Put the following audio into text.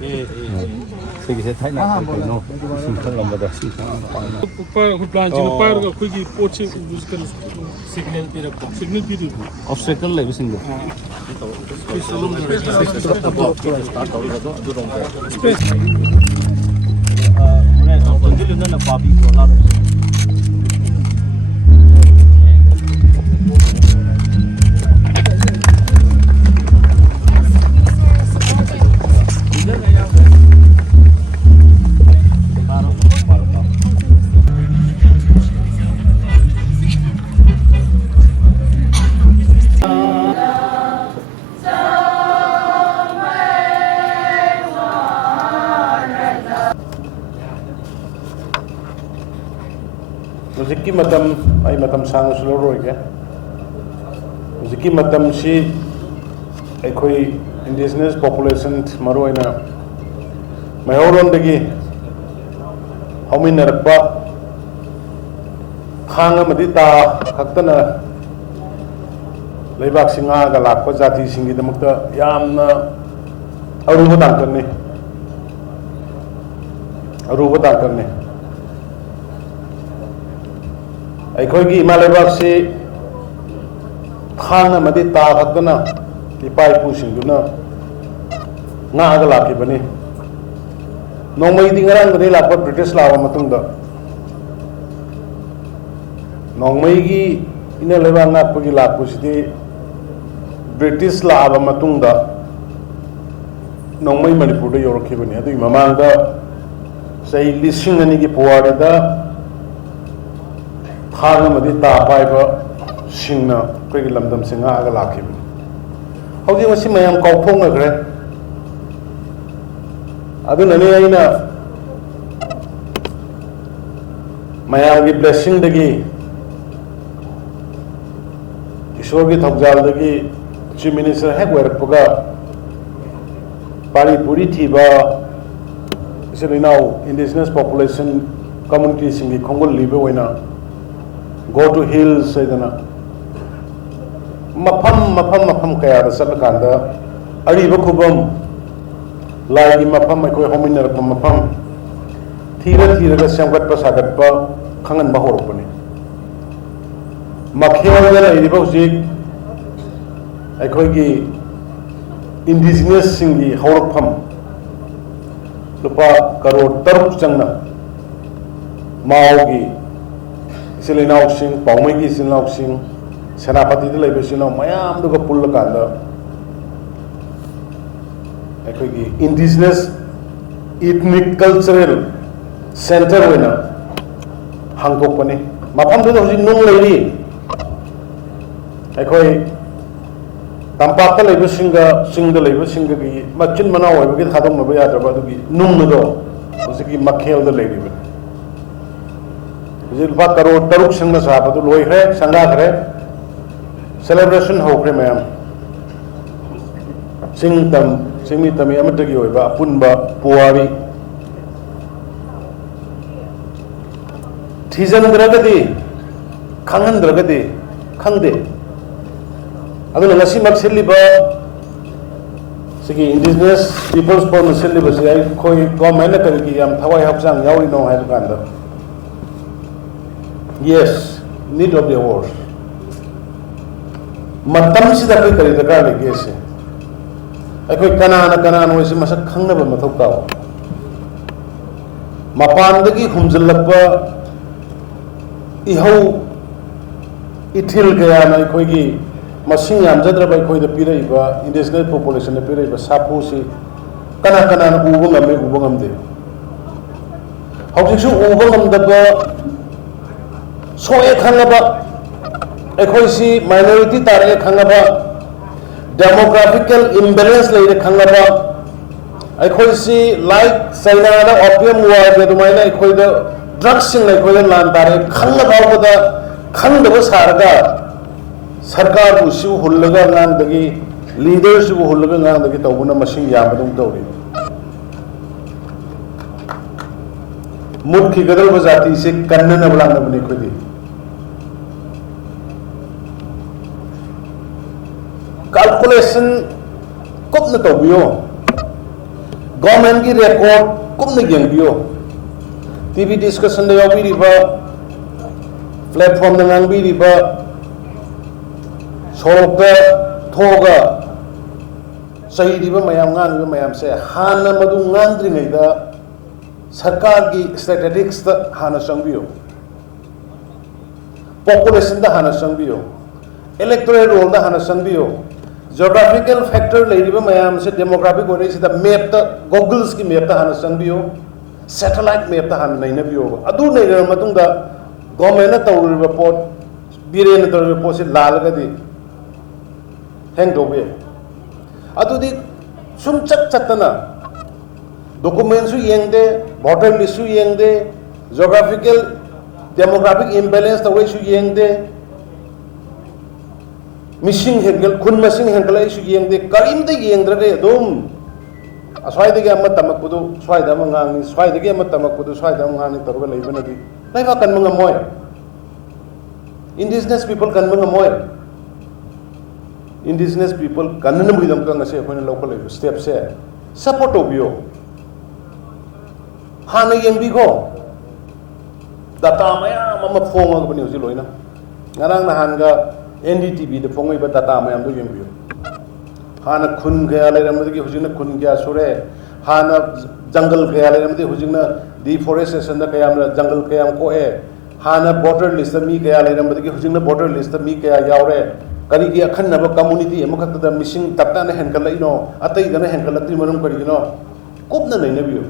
सिगिसे थाइना कइनो Sinthal lambda ऊपर plan जिन पार का कोई की पोचे उसका सिग्नल पीरी ऑब्स्टेकल ले बिसिंग स्पेस ना पाबी को ला Ziki matam ay matam sang suloro ke ziki matam si ekoi indigenous population maroina mayoron degi homin narpa khanga madita khaktana leibak singa ga lakpa jati singi damakta yamna aruba dangkarni अखोगी इमा लेबाक से खान मदी ता खतना इपा इपुसिंगुना नाग लाखिबनी नोंमैदी ngरang गदे लाप British लावा मतुंगदा नोंमैगी इना लेबा नापगी लापुसिदि British लावा मतुंगदा नोंमै मणिपुर दा योरखिबनी अदुई ममांगदा सही लिसिंग अनि की पुवारीदा खाना मदी तापाइब सिंगना कोई लमदम सिंगा आगा लाखिबनी हौजी मसी मयाम कौफोंगग्रे अदुनने आइना मयाम की ब्लेसिंग दगी ईश्वर की थौजाल दगी चीफ मिनिस्टर हेक वेरपगा पारी पूरी थीबा इसलिए नाउ इंडिजिनस पॉपुलेशन कम्युनिटी सिंगी खोंगल लीबे वइना go to hills saidana mafam kaya da salkanda ariba khubam lai mafam ai koi hominar mafam thira ga samgat pa sagat pa khangan ba horpani makhel da ariba hujik ai koi gi indigenous singi horpam lupa karor taruk changna maogi सिलेनाउ सिंह पाउमै की सिलेनाउ सिंह सेनापति दे लेबे सिलेनाउ मयाम दुगा पुल्ल कांदा एकोगी indigenous ethnic cultural centre होना हांगतोकपने मफम दे हजि नुंग लेरी एकोई तंपाक लेबे सिंग लेबे सिंग की मचिन मनाव होबे थादों नबे यादबा दुगी नुंग दो उसकी मखेल दे लेरी लुपा करोड़ तरुक सिंह साहब लोइख्रे संगाख्रे सेलिब्रेशन होख्रे मैम सिंगमी तमी अमतगी होइबा अपुनबा पुवारी थीजनद्रगदी खंगनद्रगदी खंगदे अदुना ngasi mak seliba sigi indigenous peoples form seliba se ai khoi government na kari yam thawai hapsang yauri no hai kanda yes need of the hour matam sida kai kari da kar lege se ai koi kana no se masak khangna ba mathau ka mapan dagi humjallakba ihau ithil gaya na koi gi masing yamjadra bai koi da piraiba indigenous population na piraiba sapu si kana ubu ngamde hauji su ubu ngamda so e khangaba ekhoi si minority tare khangaba demographical imbalance leire khangaba ekhoi si like China da opium war de dumaina ekhoi da drugs sing ekhoi da lan tare khangaba da khangdaba sarga sarkar bu su hullaga ngang dagi leaders bu hullaga ngang dagi tawuna masing yabadum tawri mukhi gadal bazati se kannana bulanga bune khodi calculation kop na to biyo government की record कुमने यंबियो TV discussion दे याबीरिबा platform दे ngangbiriba सोरokta thoga sahidiba mayam ngangiba mayam se hana madu ngandringaida sarkar की statistics ता हाना संबियो population ता हाना संबियो electoral roll ता हाना संबियो geographical factor लेरिबा मयाम से demographic ओरे से ता map ता googles की map ता हाना संबियो satellite map ता हाना नहीं नबियो अदु नहीं रहा मतुंग दा गवर्नमेंट ना तौरिबा पोट बिरे ना तौरिबा पोट से लाल गदी हैंग दोबे अदु दी सुम चक चतना डॉक्यूमेंट्स येंगदे वोटर लिस्ट येंगदे geographical demographic imbalance तवे सु येंगदे मिसिंग हेंगल खुन मसिंग हेंगल इशु येंगदे करीम दे येंगद्रगे दोम अस्वाइदगे अम तमकपुदु स्वाइदा मंगांगी स्वाइदगे अम तमकपुदु स्वाइदा मंगांगी तरगा लेबनदी लाइबा कनमंगा मोय indigenous people कनमंगा मोय indigenous people कनन मुइदम का ngase अखोइन लोकल स्टेप से support ओबियो Hana येंबिगो data mayam ama phonga bani usi loina ngarang na hanga NDTV de phongai ba data mayam do yembiyo hana khun gaya le ramadi ki hujina khun gaya sure hana jungle gaya le ramadi hujina deforestation da kayam la jungle kayam ko e hana border list mi gaya le ramadi ki hujina border list mi gaya yaure kari ki akhan na ba community emakhat da missing tapta na henkal ino atai da na henkal ti marum kari no kopna nei na biyo